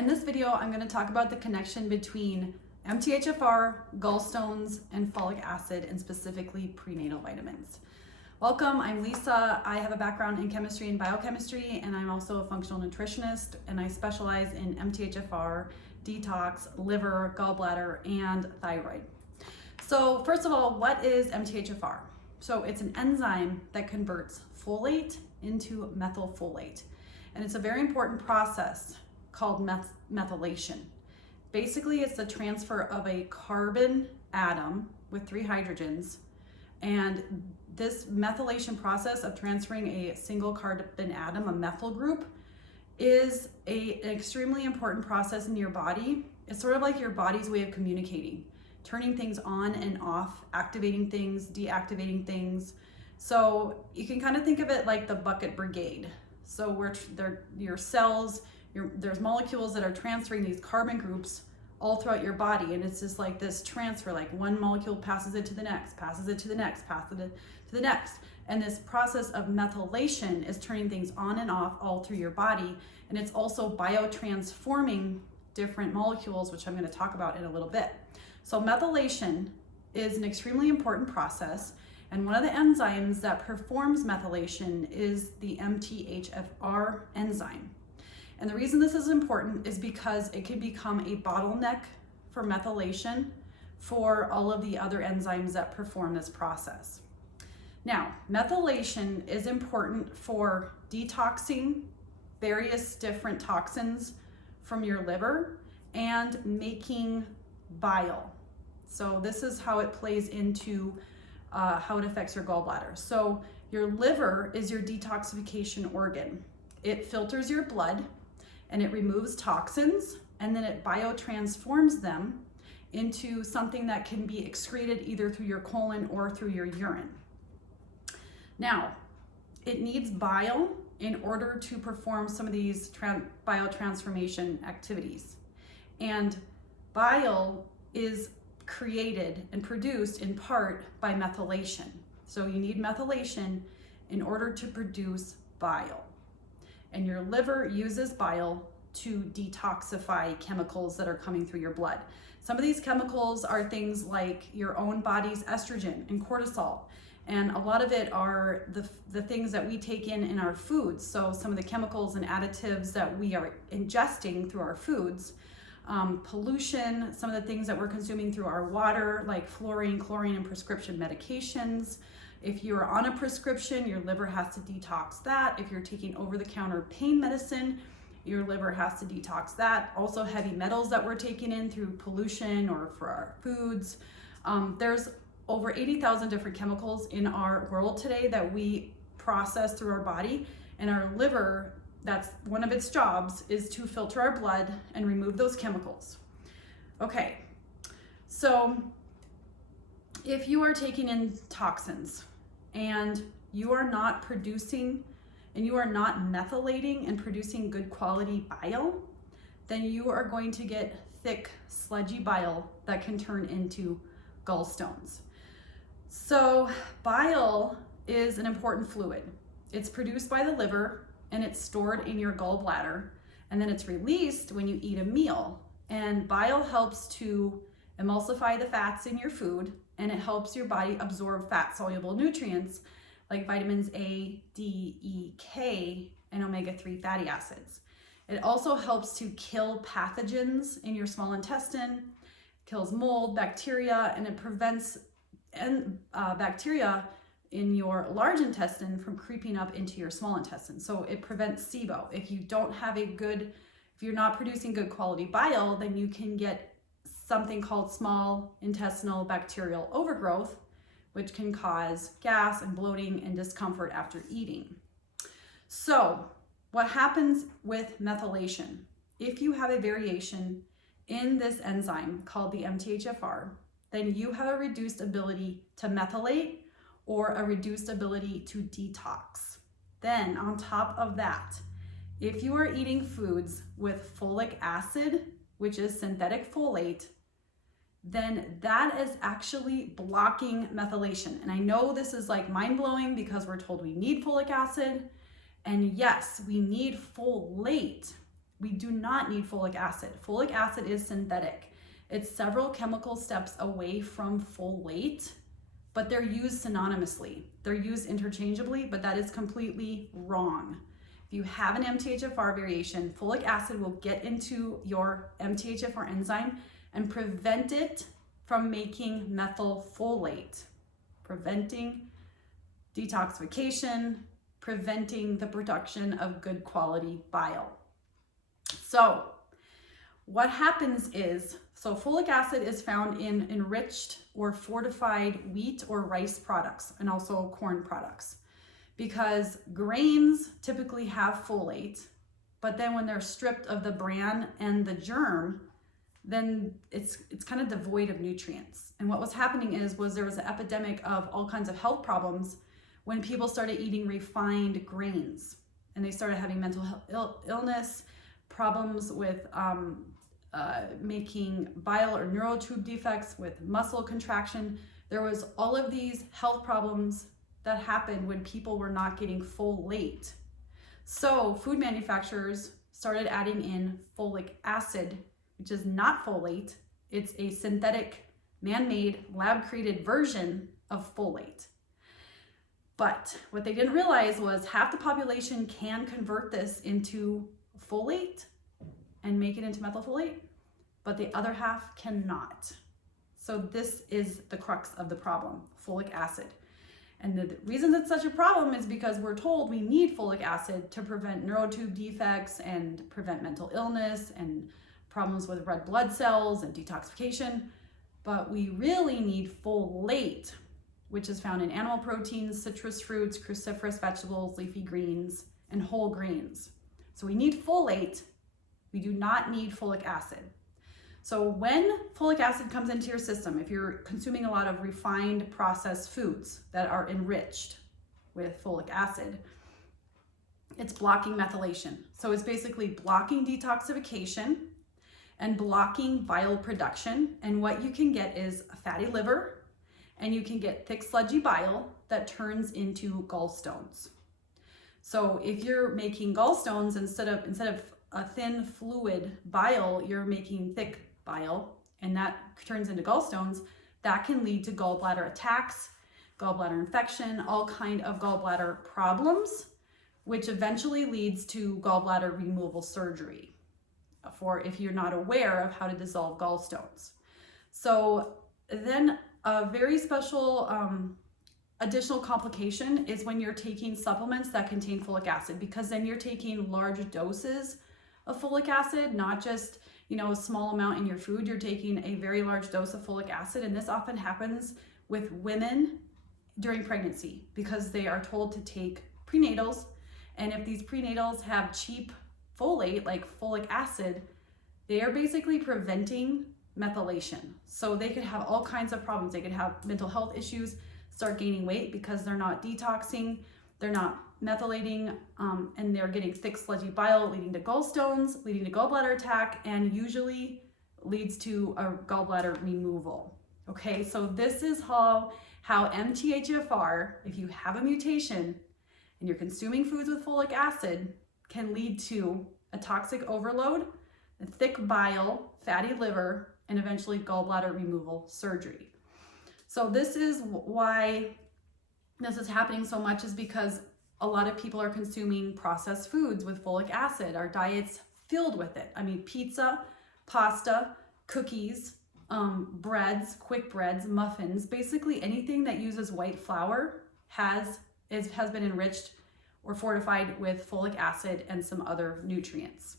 in this video, I'm going to talk about the connection between MTHFR, gallstones, and folic acid, and specifically prenatal vitamins. Welcome, I'm Lisa. I have a background in chemistry and biochemistry, and I'm also a functional nutritionist, and I specialize in MTHFR, detox, liver, gallbladder, and thyroid. So first of all, what is MTHFR? So it's an enzyme that converts folate into methylfolate. And it's a very important process called methylation. Basically, it's the transfer of a carbon atom with 3 hydrogens. And this methylation process of transferring a single carbon atom, a methyl group, is an extremely important process in your body. It's sort of like your body's way of communicating, turning things on and off, activating things, deactivating things. So you can kind of think of it like the bucket brigade. So your cells, there's molecules that are transferring these carbon groups all throughout your body, and it's just like this transfer, like one molecule passes it to the next, passes it to the next, passes it to the next. And this process of methylation is turning things on and off all through your body, and it's also biotransforming different molecules, which I'm going to talk about in a little bit. So methylation is an extremely important process, and one of the enzymes that performs methylation is the MTHFR enzyme. And the reason this is important is because it can become a bottleneck for methylation for all of the other enzymes that perform this process. Now, methylation is important for detoxing various different toxins from your liver and making bile. So this is how it plays into how it affects your gallbladder. So your liver is your detoxification organ. It filters your blood and it removes toxins, and then it biotransforms them into something that can be excreted either through your colon or through your urine. Now, it needs bile in order to perform some of these biotransformation activities. And bile is created and produced in part by methylation. So you need methylation in order to produce bile. And your liver uses bile to detoxify chemicals that are coming through your blood. Some of these chemicals are things like your own body's estrogen and cortisol. And a lot of it are the things that we take in our foods. So some of the chemicals and additives that we are ingesting through our foods. Pollution, some of the things that we're consuming through our water, like fluorine, chlorine, and prescription medications. If you're on a prescription, your liver has to detox that. If you're taking over-the-counter pain medicine, your liver has to detox that. Also heavy metals that we're taking in through pollution or for our foods. There's over 80,000 different chemicals in our world today that we process through our body, and our liver, that's one of its jobs, is to filter our blood and remove those chemicals. Okay, so if you are taking in toxins and you are not producing and you are not methylating and producing good quality bile, then you are going to get thick, sludgy bile that can turn into gallstones. So bile is an important fluid. It's produced by the liver and it's stored in your gallbladder, and then it's released when you eat a meal. And bile helps to emulsify the fats in your food, and it helps your body absorb fat-soluble nutrients like vitamins A, D, E, K, and omega-3 fatty acids. It also helps to kill pathogens in your small intestine, kills mold, bacteria, and it prevents bacteria in your large intestine from creeping up into your small intestine. So it prevents SIBO. If you're not producing good quality bile, then you can get something called small intestinal bacterial overgrowth, which can cause gas and bloating and discomfort after eating. So what happens with methylation? If you have a variation in this enzyme called the MTHFR, then you have a reduced ability to methylate or a reduced ability to detox. Then on top of that, if you are eating foods with folic acid, which is synthetic folate, then that is actually blocking methylation. And I know this is like mind-blowing because we're told we need folic acid, and yes, we need folate, We do not need folic acid. Folic acid is synthetic. It's several chemical steps away from folate, but they're used synonymously. They're used interchangeably, but that is completely wrong. If you have an MTHFR variation, folic acid will get into your MTHFR enzyme and prevent it from making methylfolate, preventing detoxification, preventing the production of good quality bile. So what happens is, folic acid is found in enriched or fortified wheat or rice products, and also corn products, because grains typically have folate, but then when they're stripped of the bran and the germ, then it's kind of devoid of nutrients. And what was happening was there was an epidemic of all kinds of health problems when people started eating refined grains, and they started having mental illness, problems with making bile or neural tube defects, with muscle contraction. There was all of these health problems that happened when people were not getting folate. So food manufacturers started adding in folic acid, which is not folate. It's a synthetic, man-made, lab-created version of folate. But what they didn't realize was half the population can convert this into folate and make it into methylfolate, but the other half cannot. So this is the crux of the problem, folic acid. And the reason it's such a problem is because we're told we need folic acid to prevent neurotube defects and prevent mental illness and problems with red blood cells and detoxification. But we really need folate, which is found in animal proteins, citrus fruits, cruciferous vegetables, leafy greens, and whole grains. So we need folate. We do not need folic acid. So when folic acid comes into your system, if you're consuming a lot of refined processed foods that are enriched with folic acid, it's blocking methylation. So it's basically blocking detoxification and blocking bile production. And what you can get is a fatty liver, and you can get thick sludgy bile that turns into gallstones. So if you're making gallstones, instead of a thin fluid bile, you're making thick bile, and that turns into gallstones. That can lead to gallbladder attacks, gallbladder infection, all kind of gallbladder problems, which eventually leads to gallbladder removal surgery, for if you're not aware of how to dissolve gallstones. So then a very special additional complication is when you're taking supplements that contain folic acid, because then you're taking large doses of folic acid, not just a small amount in your food. You're taking a very large dose of folic acid, and this often happens with women during pregnancy because they are told to take prenatals, and if these prenatals have cheap folate, like folic acid, they are basically preventing methylation. So they could have all kinds of problems. They could have mental health issues, start gaining weight because they're not detoxing, they're not methylating, and they're getting thick sludgy bile, leading to gallstones, leading to gallbladder attack, and usually leads to a gallbladder removal. Okay, so this is how MTHFR, if you have a mutation and you're consuming foods with folic acid, can lead to a toxic overload, a thick bile, fatty liver, and eventually gallbladder removal surgery. So this is why this is happening so much, is because a lot of people are consuming processed foods with folic acid. Our diet's filled with it. I mean, pizza, pasta, cookies, breads, quick breads, muffins, basically anything that uses white flour has been enriched or fortified with folic acid and some other nutrients.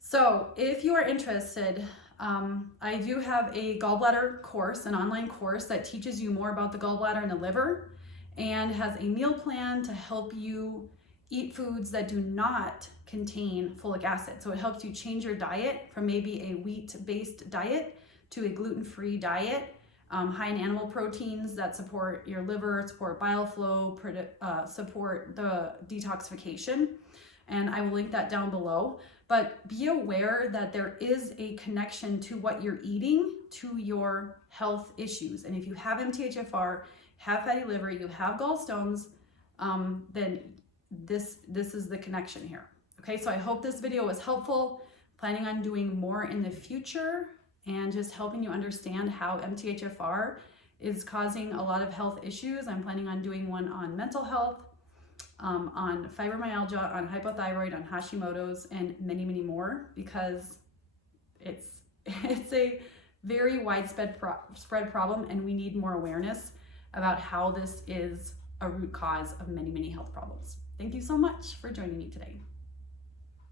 So if you are interested, I do have a gallbladder course, an online course that teaches you more about the gallbladder and the liver, and has a meal plan to help you eat foods that do not contain folic acid. So it helps you change your diet from maybe a wheat-based diet to a gluten-free diet, high in animal proteins that support your liver, support bile flow, support the detoxification. And I will link that down below. But be aware that there is a connection to what you're eating to your health issues. And if you have MTHFR, have fatty liver, you have gallstones, then this is the connection here. Okay, so I hope this video was helpful. Planning on doing more in the future and just helping you understand how MTHFR is causing a lot of health issues. I'm planning on doing one on mental health, on fibromyalgia, on hypothyroid, on Hashimoto's, and many, many more, because it's a very widespread problem, and we need more awareness about how this is a root cause of many, many health problems. Thank you so much for joining me today.